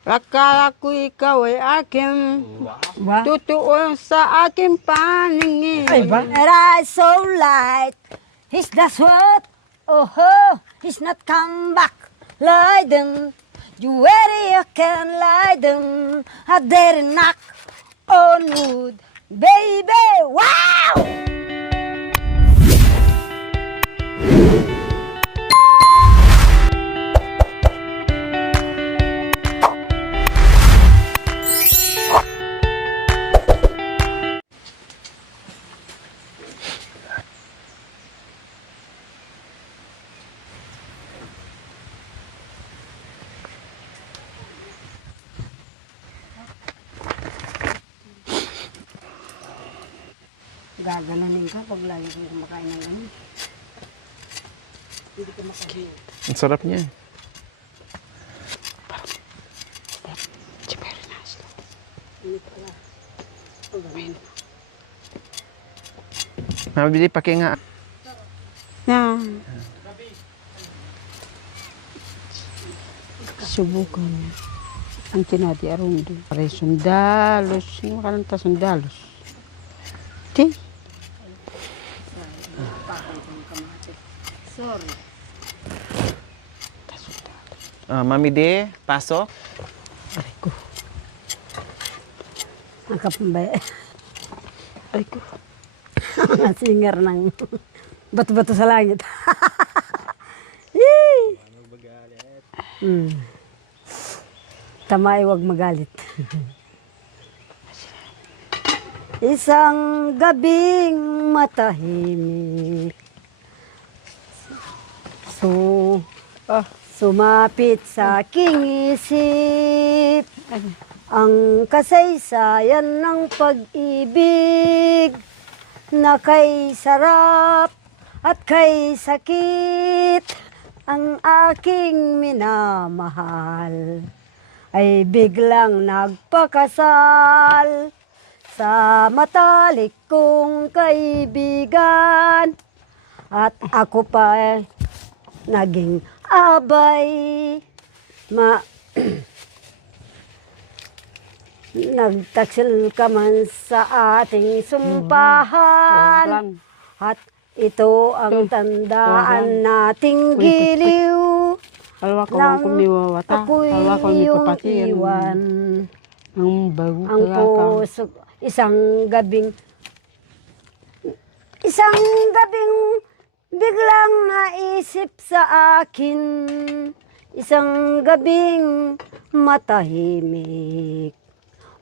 Akala ko ikaw ay aking tutuon sa aking paningin. Ay ba? And I so light, he's the sweat, oh, he's not come back. Lie them, you where you can lie them. I dare knock on wood, baby, wow! Gaganunin ka pag lagi kang kumakain ng ganun. Hindi ka makakain. Ang sarap niya. Hindi pala. Ang gawin. Mabili paki nga. Na. Subukan. Ang tinati arundo. Pare sundalos. Yung makalanta sundalos. Di. Sorry. Mami De, pasok. Aray ko. Ang kapambay. Aray ko. Ang singer ng bato-bato sa langit. Yee! Tamay, wag magalit. Isang gabing matahimik. Sumapit sa aking isip ang kasaysayan ng pag-ibig na kay sarap at kay sakit. Ang aking minamahal ay biglang nagpakasal sa matalik kong kaibigan, at ako pa naging abay. Nagtaksil ka man sa ating sumpahan, at ito ang tandaan nating giliw. Alwa ko ang kumiwawata. Ako'y Alwa ko ang iyong ipapatiyan. iwan. Ang bago Ang kaya ka. puso, isang gabing biglang naisip sa akin, isang gabing matahimik,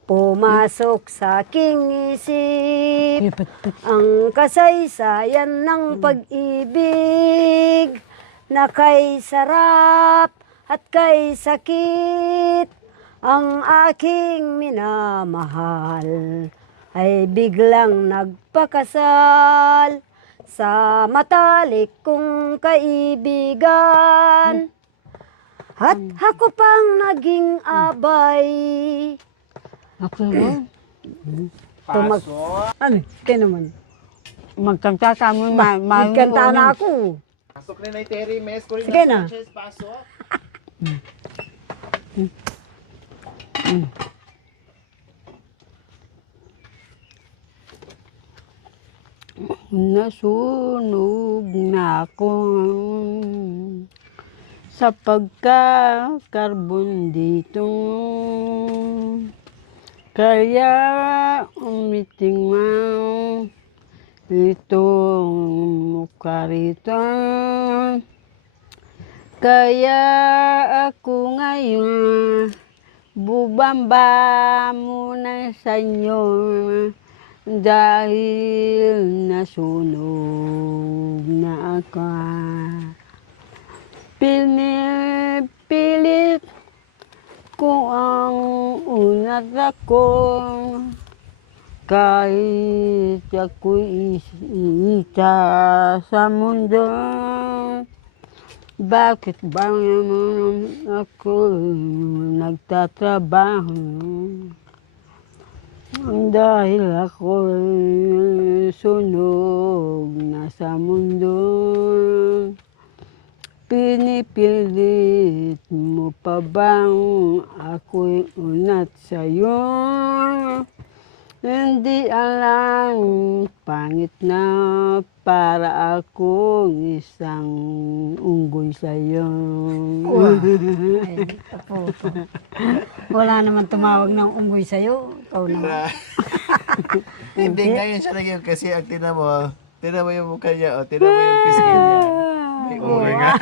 pumasok sa aking isip ang kasaysayan ng pag-ibig na kay sarap at kay sakit. Ang aking minamahal ay biglang nagpakasal sa matalik kong kaibigan, at ako pang naging abay. Ako mo. Ano? Kaya naman. Magkanta ka mo. Magkanta na ako. Pasok rin ay Terry, Mes. Sige na. Pasok. Nasunog na ako sa pagkakarbon dito, kaya umiting mo itong mukha rito. Kaya ako ngayon bubamba muna sa inyo, dahil nasunog na ako. Pinipilit ko ang unat ako, kahit ako'y isa sa mundo. Bakit ba naman ako nagtatrabaho? Dahil ako sunog na sa mundo. Pinipilit mo pa bang ako'y unat sa'yo? Hindi alam, pangit na para akong isang unggoy sa'yo. Ay, apo. Wala naman tumawag ng unggoy sa'yo. Ikaw naman. Hindi, ngayon siya naging kasi ang tinan mo yung mukha niya, tinan mo yung pisngi niya. May unggoy nga.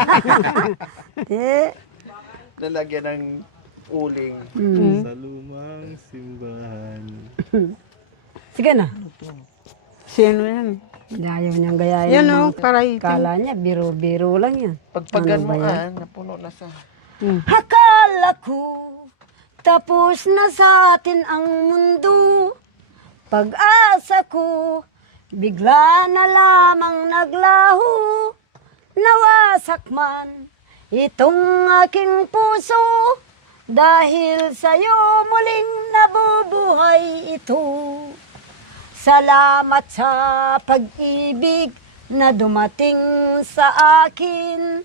Eh, Lalagyan ng uling. Sa lumang simbahan. sige na. Sino yan? Ayaw niyang gayahin. Yan ng o, para itin. Kala niya, biro-biro lang yan. Pagpagan Ano ba mo yan? napuno na sa... Akala ko, tapos na sa atin ang mundo. Pag-asa ko, bigla na lamang naglaho. Nawasak man itong aking puso. Dahil sa'yo muling nabubuhay ito. Salamat sa pag-ibig na dumating sa akin.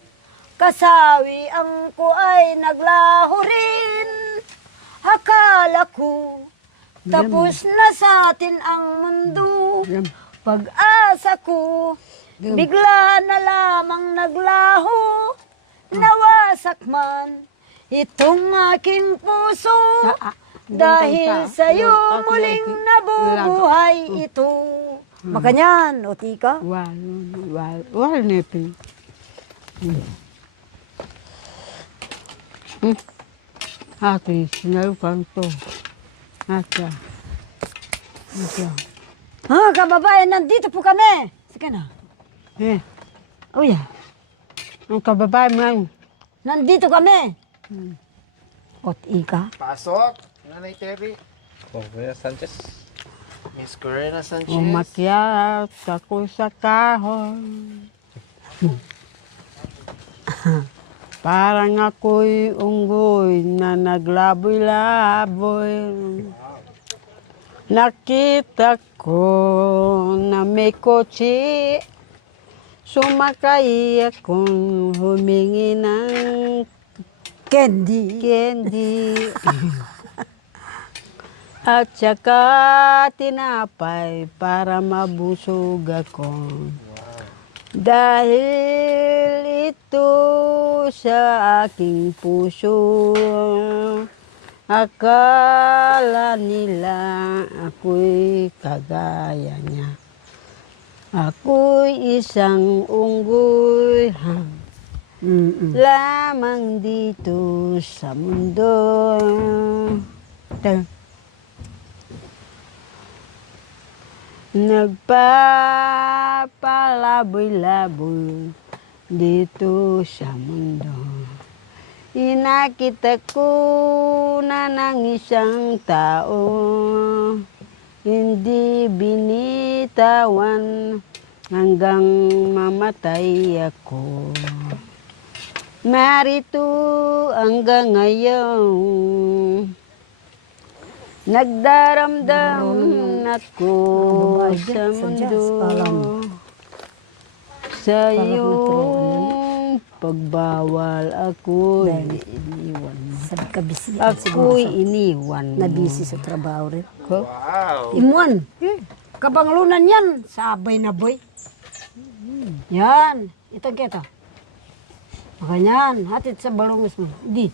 Kasawian ko ay naglaho rin. Akala ko tapos na sa atin ang mundo. Pag-asa ko bigla na lamang naglaho. Nawasak man itong aking puso. Dahil sa'yo muling nabubuhay ito. Makanyan, o tika. Wal nepi. Ate, sinalukan to. Ate. Ha, kababayan, nandito po kami. Sige na. Oh yeah. Ang kababae mo, Nandito kami. O tika. Pasok! Nanay Terry. Oh, Kuya Sanchez. Miss Corina Sanchez. umakyat ako sa kahon. Parang ako'y unggoy na naglaboy-laboy. Nakita ko na may kotse. Sumakay akong humingi ng Candy. candy. At saka tinapay para mabusog ako. Dahil ito sa aking puso, akala nila ako'y kagaya niya. Ako'y isang unggoy lamang dito sa mundo. Nagpapalaboy-laboy dito sa mundo. Inakita ko na ng isang tao, hindi binitawan hanggang mamatay ako. Narito hanggang ngayon, nagdaramdam ako sa mundo. Sa iyong pagbawal ako'y iniwan mo. Sabi ka busy. Ako'y iniwan mo. Nabisi sa trabaho rin. Wow! Imuan. Kabanglunan yan. Sabay na boy. Yan. Ito kita. Makanyan. Hatid sa balongos mo. Di.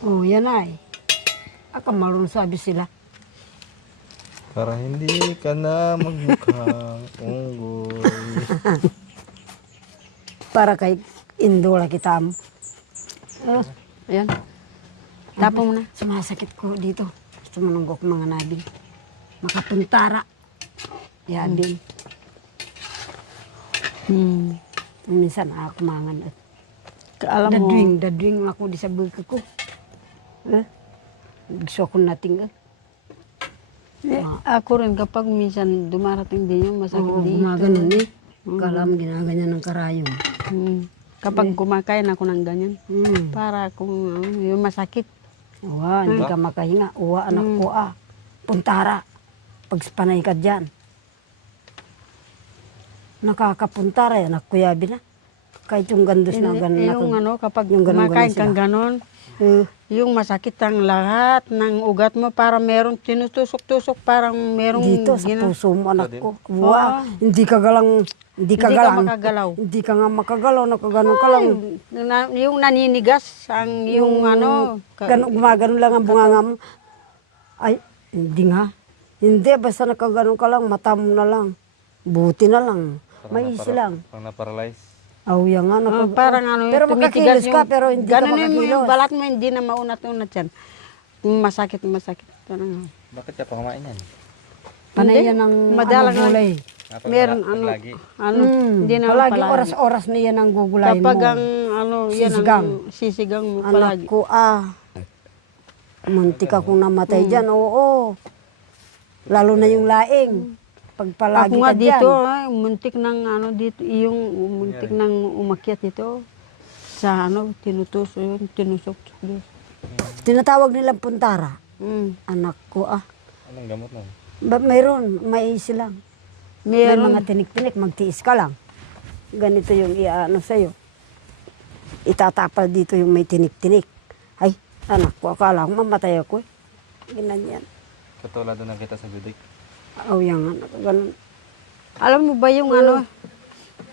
Oh, yan ay. Aka marunong sabi sila. Para hindi ka na magmukhang unggoy. Para kay Indola kita mo. Oh, ayan. Tapon mo na. Sumasakit ko dito. Gusto manunggok mga nabing. Makapuntara. Yan din. Minsan ako mangan at Alam mo, dadwing ako di sa buka ko. Gusto ko nating ako rin kapag minsan dumarating din yung masakit dito. gumaganon eh. Kala mo ginaganyan ng karayom. Kapag kumakain ako ng ganyan, Mm. para kung yung masakit. Uwa, hindi ka makahinga. Uwa, anak ko Puntara. Pag panay ka dyan. nakakapunta rin, anak kuyabi na. Kahit yung gandos na gano'n. Yung ano, kapag yung ganun-ganun kumakain kang sila. ganon, yung masakit ang lahat ng ugat mo, para merong tinutusok-tusok, parang merong Dito sa puso mo, anak ko. Wow, Oo. hindi ka galang, hindi ka galang. makagalaw. Hindi ka nga makagalaw, nakaganon ka lang. Yung naninigas, ang yung ano, Gumaganon lang ang bunganga mo. Ay, hindi nga. Hindi, basta nakaganon ka lang, mata mo na lang. Buti na lang. May isi lang. Pang na-paralyze. Aw, yan nga. parang ano, pero tumitigas makakilos ka, pero hindi ka ganun makakilos. yung balat mo, hindi na maunat-unat yan. Masakit. Parang, Bakit ka pa kumain yan? Panay Hindi. yan ang Madalang ano, gulay. meron Pag ano, lagi. hindi na palagi palagi. oras-oras na yan ang gugulayin Kapag mo. ang ano, yan Sisigang. ang sisigang mo Anak palagi. ko, muntik akong namatay dyan, oo. Lalo na yung laing. Pag palagi Ako nga ka dito, dyan. muntik ng ano dito, yung muntik ng umakyat dito. Sa ano, tinusok dito. Tinatawag nilang puntara. Mm. Anak ko, Anong gamot nun? Mayroon, may isi lang. May Meron. mga tinik-tinik, magtiis ka lang. Ganito yung iaano sa'yo. Itatapal dito yung may tinik-tinik. Ay, anak ko, akala ko mamatay ako eh. Ganyan. Katulad na kita sa bidik. Aw, yan nga, ganun. Alam mo ba yung ano,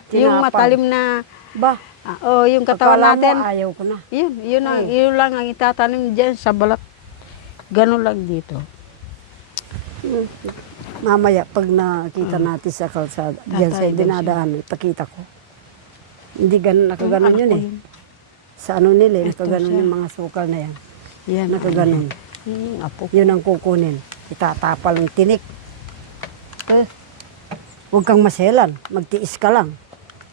yung Tinapal. matalim na, Ba, yung katawan akala mo, natin. ayaw ko na. Yun lang ang itatanim dyan sa balat. Ganun lang dito. Mamaya, pag nakita natin sa kalsada, diyan sa Tatay daw dinadaan, ipakita ko. Hindi ganun, nakaganon yun eh. Sa ano nila, nakaganon yung mga sukal na yan. Yan, Nakaganon. apo. Yun ang kukunin. Itatapal ng tinik. Huwag kang maselan, magtiis ka lang.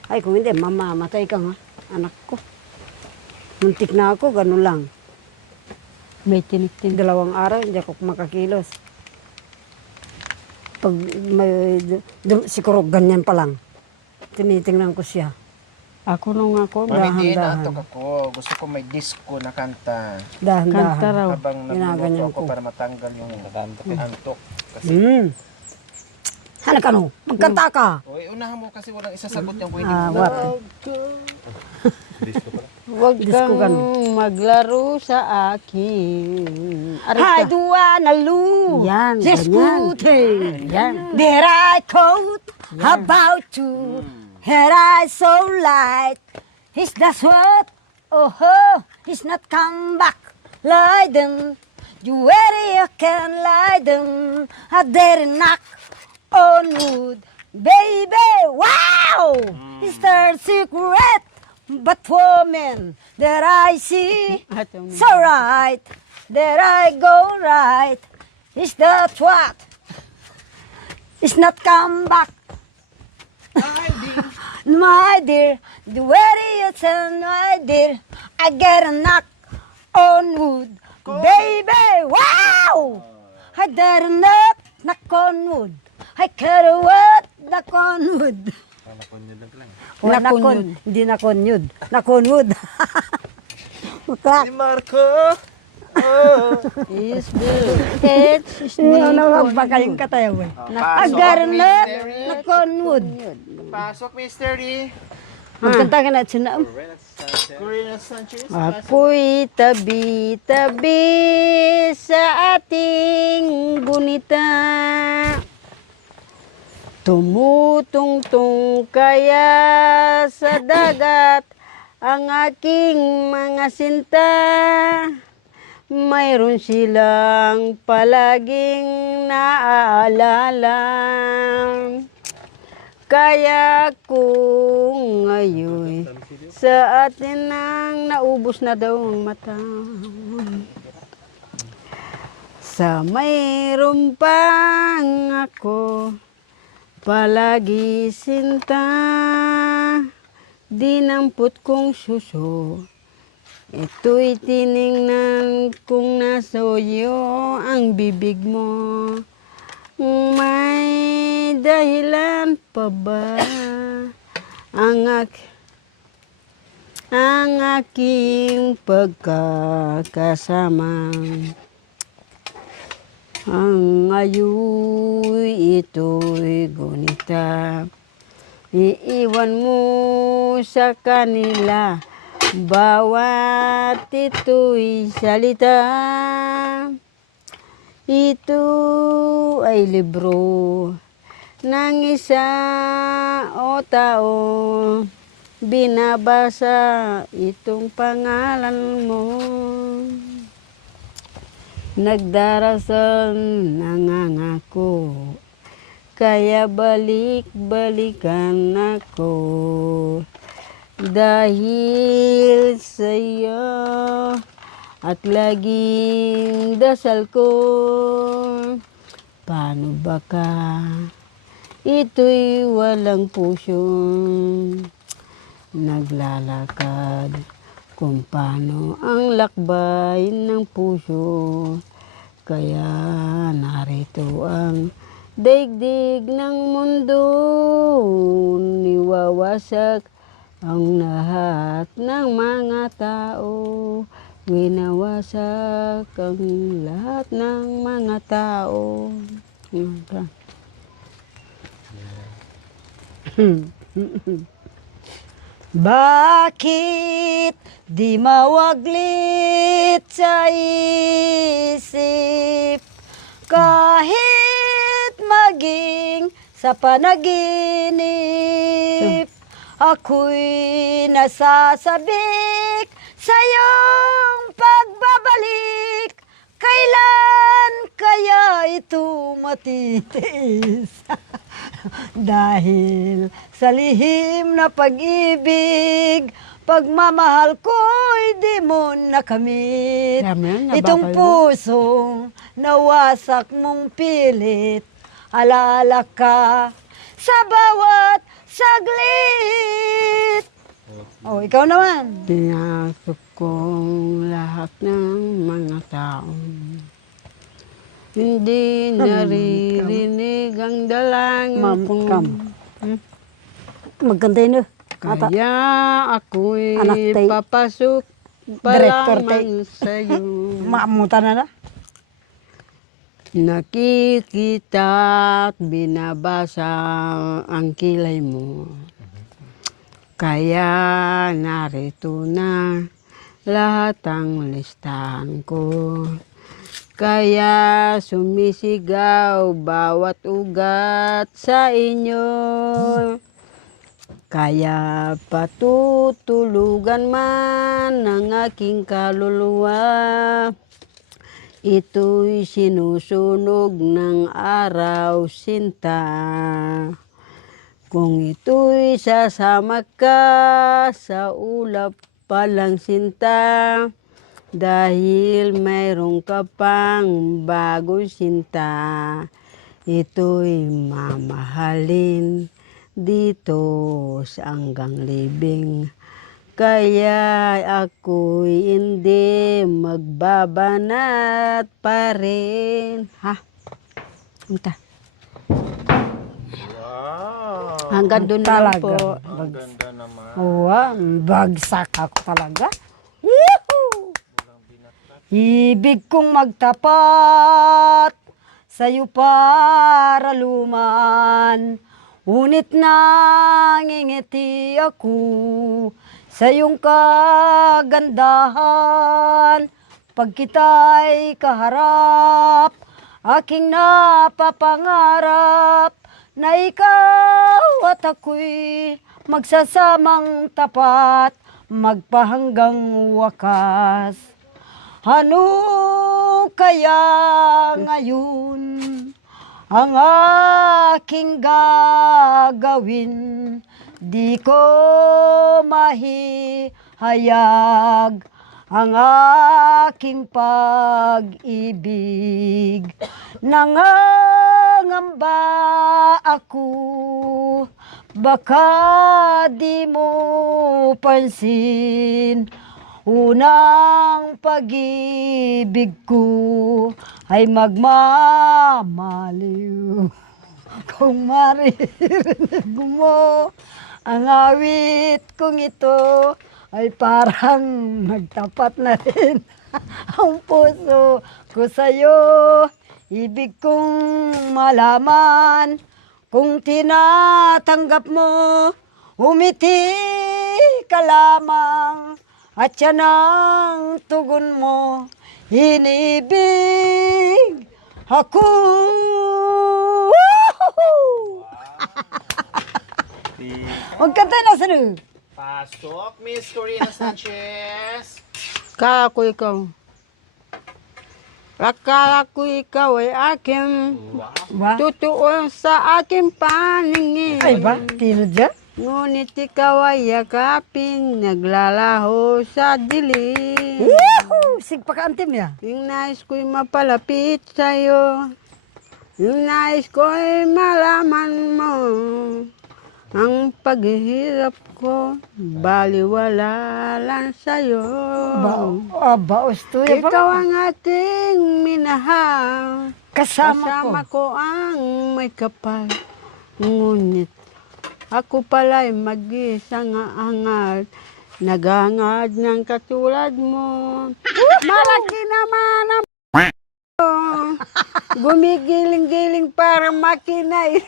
Ay, kung hindi, mamamatay ka nga, anak ko. Muntik na ako, ganun lang. May tinik-tinik. 2 araw, hindi ako makakilos. Pag may, siguro ganyan pa lang. Tinitingnan ko siya. Ako nung ako, Pamitiin na Dahan-dahan. antok ako. Gusto ko may disco na kanta. kanta Dahan-dahan. raw. Habang Ginaganyan nagluluto ako ko. para matanggal yung antok. Kasi, Hanak ano, magkanta ka. Uy, unahan mo kasi walang isasagot yung pwede mo. What? Disco pala. Huwag Disco kang ganun. maglaro sa akin. Hi, Arita. Duanalu. Yan, Just ganyan. putting. Yan. There I quote about you. Here I so light. He's the sweat. Oh, he's not come back. Lie them. You where you can lie them. I dare knock on wood. Baby, wow! It's the secret. But woman that I see. So right, there I go right. Is that what? It's not come back. My dear, the way you tell my dear, I get a knock on wood. Baby, wow! I dare knock on wood. I care what knock on wood. Nakonyod lang lang. Wala Nakonyod. hindi nakonyod. Nakonwood. Mukha. Si Marco! Is the edge Ano ba kayong katayo mo? Agar na nakonwood. Pasok, Mr. D. Magkanta ka na siya. Corina Sanchez. Ako'y tabi-tabi sa ating gunita. Tumutungtong kaya sa dagat ang aking mga sinta. Mayroon silang palaging naaalala. Kaya kung ngayon sa atin ang naubos na daw ang mata. Sa mayroon pang ako palagi sinta, dinampot kong suso. Ito'y tiningnan kung nasoyo ang bibig mo. May dahilan pa ba ang aking pagkakasama? Ang ayoy ito'y gunita. iiwan mo sa kanila bawat ito'y salita. Ito ay libro ng isa o tao, binabasa itong pangalan mo. Nagdarasal nangangako, kaya balik-balikan ako. Dahil sa'yo at laging dasal ko, paano baka ito'y walang puso, naglalakad kung paano ang lakbay ng puso. Kaya narito ang daigdig ng mundo, niwawasak ang lahat ng mga tao. Winawasak ang lahat ng mga tao. Bakit di mawaglit sa isip, kahit maging sa panaginip, ako'y nasasabik sa iyong pagbabalik. Kailan kaya ito matitiis? Dahil sa lihim na pag-ibig, pagmamahal ko'y di mo nakamit. Itong pusong nawasak mong pilit, alaala ka sa bawat saglit. Oh, ikaw naman. Pinasok kong lahat ng mga tao. Hindi naririnig ang dalangin Ma'am, kong. Maganda yun. Kaya ako'y Anak tay. papasok pa Director tay. lamang sa'yo. Maamutan na na. Nakikita at binabasa ang kilay mo. Kaya narito na lahat ang listahan ko. Kaya sumisigaw bawat ugat sa inyo. Kaya patutulugan man ng aking kaluluwa. Ito'y sinusunog ng araw sinta. Kung ito'y sasama ka sa ulap palang sinta, dahil mayroong ka pang bagong sinta, ito'y mamahalin dito sa hanggang libing. Kaya ako'y hindi magbabanat pa rin. Ha? Punta. Hanggang doon lang Talaga. po. Ang ganda naman. Wow, bagsak ako talaga. Yehoo! Ibig kong magtapat sa'yo para luman, ngunit nangingiti ako sa iyong kagandahan. Pag kita'y kaharap, aking napapangarap na ikaw at ako'y magsasamang tapat, magpahanggang wakas. Ano kaya ngayon ang aking gagawin? Di ko mahihayag ang aking pag-ibig. Nangangamba ako, baka di mo pansin. Unang pag-ibig ko ay magmamaliw. Kung maririnig mo ang awit kong ito, ay parang nagtapat na rin ang puso ko sa'yo. Ibig kong malaman Kung tinatanggap mo, umiti ka lamang. At yan ang tugon mo, inibig ako. Magkanta na sa nung. Pasok, Miss Corina Sanchez. Akala ko ikaw. Akala ko ikaw ay aking Ba? totoo sa aking paningin. Ay ba? Tino dyan? Ngunit ikaw ay yakapin, naglalaho sa dilim. Yahoo! Sigpakaantim ya. Yung nais ko'y mapalapit sa'yo. Yung nais ko'y malaman mo. Ang paghihirap ko, baliwala lang sa'yo. Baos to ya. Ikaw ang ating minahal. Kasama ko. ko ang may kapal. Ngunit ako pala'y mag-isang angal. Nagangad ng katulad mo. Malaki naman ang gumigiling-giling para makinay.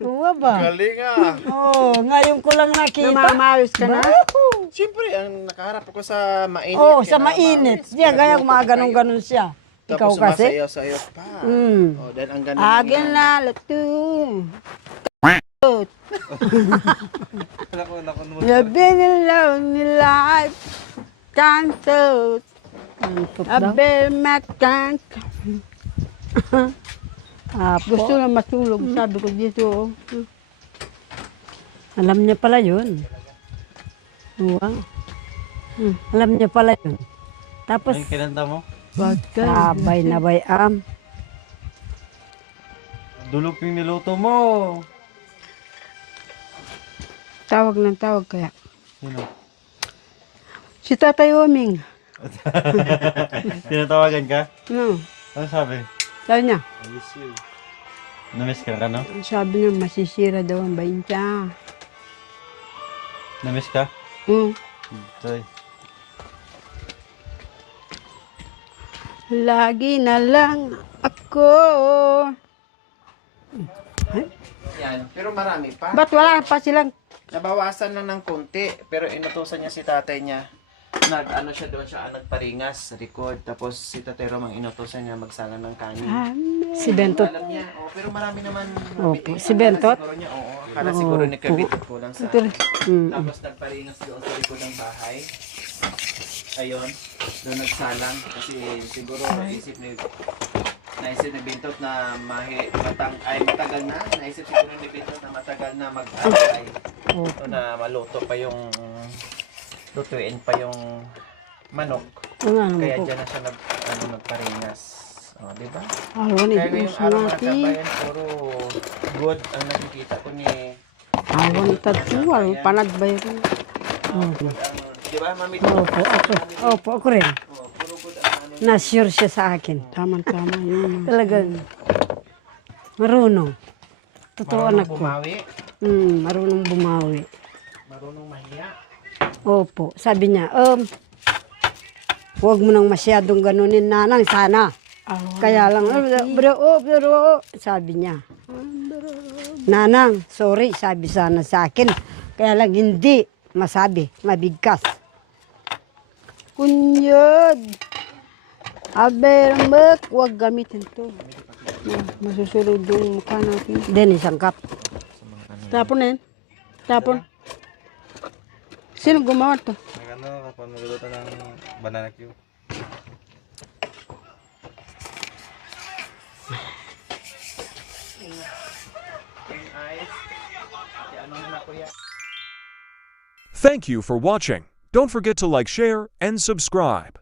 Uwa ba? Galing ah. Oh, ngayon ko lang nakita. Namamayos ka na? Siyempre, ang nakaharap ako sa mainit. Oh, kaya sa mainit. namamayos. Diyan, kaya mga ganun-ganun siya. Ikaw Tapos kasi? sumasayaw-sayaw pa. Mm. Oh, dahil ang ganun. Agin na lato. You've been in love in life. Cancelled. I've been met Gusto na matulog, sabi ko dito. Alam niya pala yun. Wow. Alam niya pala yun. Tapos, Anong kinanta mo? Bagay. sabay na bayam. Dulog yung niluto mo. Tawag ng tawag kaya. Sino? Si Tatay Oming. Tinatawagan ka? No, Ano sabi? sabi niya. I miss you. Namiss ka no? Sabi niya masisira daw ang bayin siya. Namiss ka? Sorry. Lagi na lang ako. Yan. Pero marami pa. Ba't wala pa silang Nabawasan lang ng konti. Pero inutusan niya si tatay niya. Nag-ano siya doon siya, nagparingas, record. Tapos si Tatay Romang inutusan niya magsalang ng kanin. Si Bentot. Alam niya, pero marami naman. Opo, si Bentot? Siguro niya, akala siguro ni Kabit kulang sa... Mm. Tapos nagparingas doon sa likod ng bahay. Ayun, doon nagsalang. Kasi siguro naisip ni Bentot na matagal na. Naisip siguro ni Bentot na matagal na mag-alay. O na maluto pa yung... lutuin pa yung manok. Ano Kaya po? dyan na siya nagparingas. O, di ba? awan Kaya ito ngayong sa araw mga natin. kabayan, puro good ang nakikita ko ni... Awan tatuwal, panad ba yun? Di ba, Mami? Opo, ako. Opo, ako rin. Puro good ang ano. Na-sure siya sa akin. Tama yun. Talagang marunong. Totoo anak ko. Bumawi, Marunong bumawi. marunong mahiya. Opo, sabi niya, huwag mo nang masyadong ganunin nanang sana. Kaya lang, bro, sabi niya. Nanang, sorry, sabi sana sa akin. Kaya lang hindi masabi, mabigkas. Kunyad. Abermek, huwag gamitin to. Masusunod yung mukha natin. Then isang cup. Tapon na yan. Tapon. Sino gumawa to? Nagano kapag nagluluto ng banana cue. Thank you for watching. Don't forget to like, share, and subscribe.